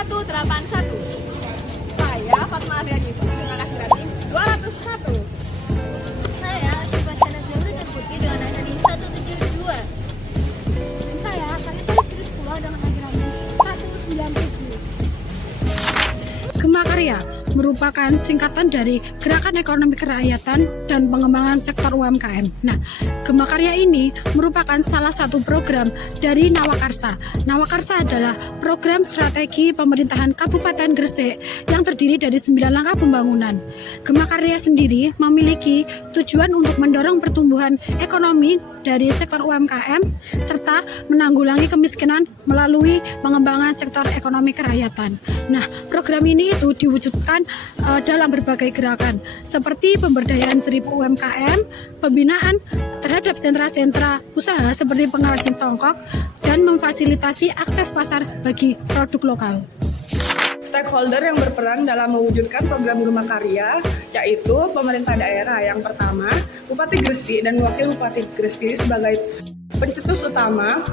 181. Saya Fatma Aryan Yusuf dengan akhirat tim 201. Saya Sebastian Zebra dan Putri dengan akhirat 172. Saya Talita Fitri 10 dengan akhirat tim 197. Gema Karya merupakan singkatan dari Gerakan Ekonomi Kerakyatan dan Pengembangan Sektor UMKM. Nah, Gema Karya ini merupakan salah satu program dari Nawakarsa. Nawakarsa adalah program strategi pemerintahan Kabupaten Gresik yang terdiri dari 9 langkah pembangunan. Gema Karya sendiri memiliki tujuan untuk mendorong pertumbuhan ekonomi dari sektor UMKM serta menanggulangi kemiskinan melalui pengembangan sektor ekonomi kerakyatan. Nah, program ini itu diwujudkan dalam berbagai gerakan seperti pemberdayaan 1000 UMKM, pembinaan terhadap sentra-sentra usaha seperti pengrajin songkok, dan memfasilitasi akses pasar bagi produk lokal. Stakeholder yang berperan dalam mewujudkan program Gema Karya yaitu pemerintah daerah. Yang pertama, Bupati Gresik dan Wakil Bupati Gresik sebagai pencetus utama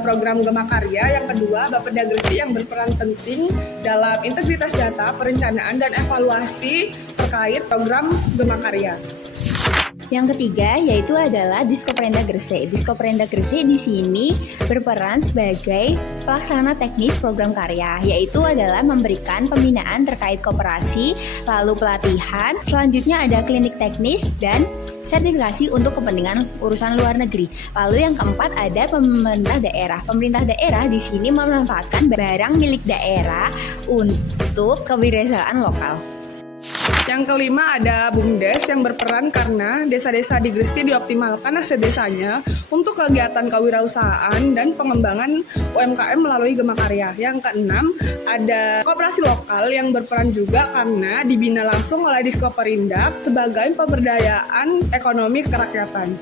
program Gema Karya. Yang kedua, Bapeda Gresik yang berperan penting dalam integritas data, perencanaan, dan evaluasi terkait program Gema Karya. Yang ketiga yaitu adalah Diskoprenda Gresik. Diskoprenda Gresik di sini berperan sebagai pelaksana teknis program karya, yaitu adalah memberikan pembinaan terkait koperasi, lalu pelatihan, selanjutnya ada klinik teknis dan sertifikasi untuk kepentingan urusan luar negeri. Lalu yang keempat ada pemerintah daerah. Pemerintah daerah di sini memanfaatkan barang milik daerah untuk kewirausahaan lokal. Yang kelima ada BUMDes yang berperan karena desa-desa di Gresik dioptimalkan akses desanya untuk kegiatan kewirausahaan dan pengembangan UMKM melalui Gema Karya. Yang keenam ada koperasi lokal yang berperan juga karena dibina langsung oleh Diskoperindak sebagai pemberdayaan ekonomi kerakyatan.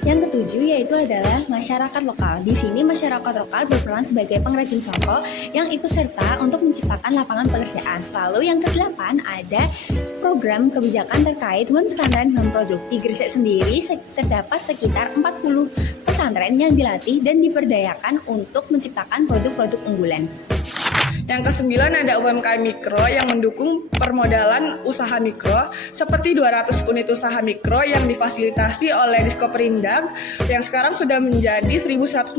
Yang ketujuh yaitu adalah masyarakat lokal. Di sini masyarakat lokal berperan sebagai pengrajin songkok yang ikut serta untuk menciptakan lapangan pekerjaan. Lalu yang kedelapan ada program kebijakan terkait hubungan pesantren dan produk. Di Gresik sendiri terdapat sekitar 40 pesantren yang dilatih dan diberdayakan untuk menciptakan produk-produk unggulan. Yang kesembilan ada UMKM Mikro yang mendukung permodalan usaha mikro seperti 200 unit usaha mikro yang difasilitasi oleh Diskoperindak yang sekarang sudah menjadi 1165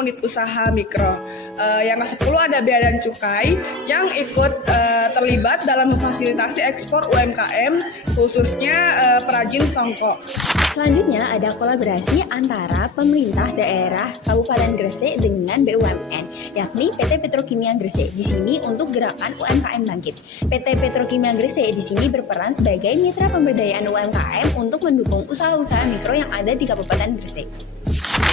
unit usaha mikro. Yang ke-10 ada Bea dan Cukai yang ikut terlibat dalam memfasilitasi ekspor UMKM khususnya perajin songkok. Selanjutnya ada kolaborasi antara pemerintah daerah Kabupaten Gresik dengan BUMN, yakni PT Petrokimia Gresik. Di sini untuk gerakan UMKM Bangkit. PT Petrokimia Gresik di sini berperan sebagai mitra pemberdayaan UMKM untuk mendukung usaha-usaha mikro yang ada di Kabupaten Gresik.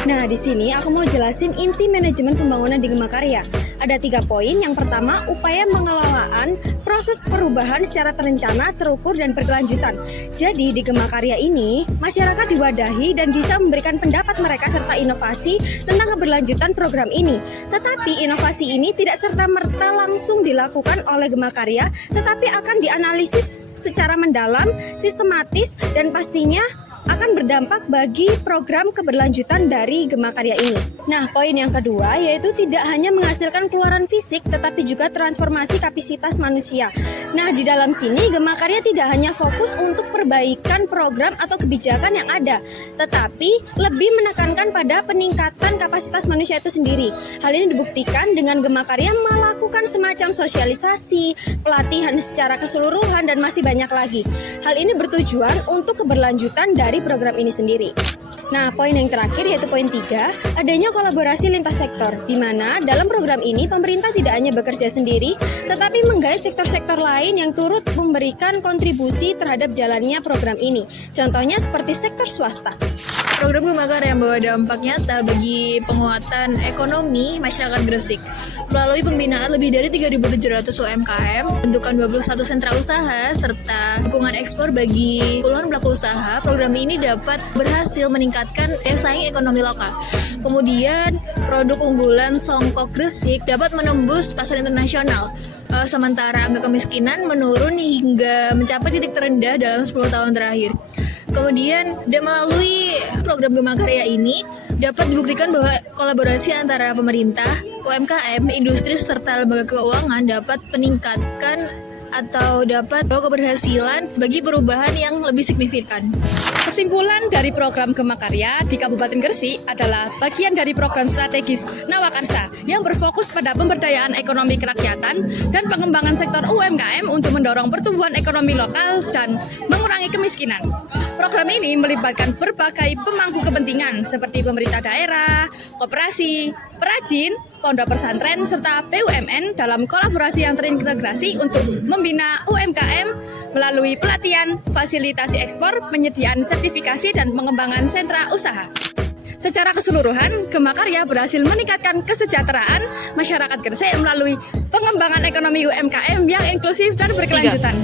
Nah, di sini aku mau jelasin inti manajemen pembangunan di Gema Karya. Ada 3 poin. Yang pertama, upaya pengelolaan proses perubahan secara terencana, terukur, dan berkelanjutan. Jadi, di Gema Karya ini, masyarakat diwadahi dan bisa memberikan pendapat mereka serta inovasi tentang keberlanjutan program ini. Tetapi, inovasi ini tidak serta-merta langsung dilakukan oleh Gema Karya, tetapi akan dianalisis secara mendalam, sistematis, dan pastinya akan berdampak bagi program keberlanjutan dari Gema Karya ini. Nah, poin yang kedua yaitu tidak hanya menghasilkan keluaran fisik tetapi juga transformasi kapasitas manusia. Nah, di dalam sini Gema Karya tidak hanya fokus untuk perbaikan program atau kebijakan yang ada, tetapi lebih menekankan pada peningkatan kapasitas manusia itu sendiri. Hal ini dibuktikan dengan Gema Karya melakukan semacam sosialisasi, pelatihan secara keseluruhan, dan masih banyak lagi. Hal ini bertujuan untuk keberlanjutan dari program ini sendiri. Nah, poin yang terakhir yaitu poin 3, adanya kolaborasi lintas sektor, di mana dalam program ini pemerintah tidak hanya bekerja sendiri, tetapi menggait sektor-sektor lain yang turut memberikan kontribusi terhadap jalannya program ini. Contohnya seperti sektor swasta. Program Gema Karya membawa dampak nyata bagi penguatan ekonomi masyarakat Gresik. Melalui pembinaan lebih dari 3.700 UMKM, bentukan 21 sentra usaha, serta dukungan ekspor bagi puluhan pelaku usaha, program ini dapat berhasil meningkatkan daya saing ekonomi lokal. Kemudian, produk unggulan songkok Gresik dapat menembus pasar internasional. Sementara angka kemiskinan menurun hingga mencapai titik terendah dalam 10 tahun terakhir. Kemudian, melalui program Gema Karya ini, Dapat dibuktikan bahwa kolaborasi antara pemerintah, UMKM, industri, serta lembaga keuangan dapat meningkatkan atau dapat bawa keberhasilan bagi perubahan yang lebih signifikan. Kesimpulan dari program Gema Karya di Kabupaten Gresik adalah bagian dari program strategis Nawakarsa yang berfokus pada pemberdayaan ekonomi kerakyatan dan pengembangan sektor UMKM untuk mendorong pertumbuhan ekonomi lokal dan mengurangi kemiskinan. Program ini melibatkan berbagai pemangku kepentingan seperti pemerintah daerah, koperasi, perajin, pondok pesantren, serta BUMN dalam kolaborasi yang terintegrasi untuk membina UMKM melalui pelatihan, fasilitasi ekspor, penyediaan sertifikasi, dan pengembangan sentra usaha. Secara keseluruhan, Gema Karya berhasil meningkatkan kesejahteraan masyarakat Gresik melalui pengembangan ekonomi UMKM yang inklusif dan berkelanjutan.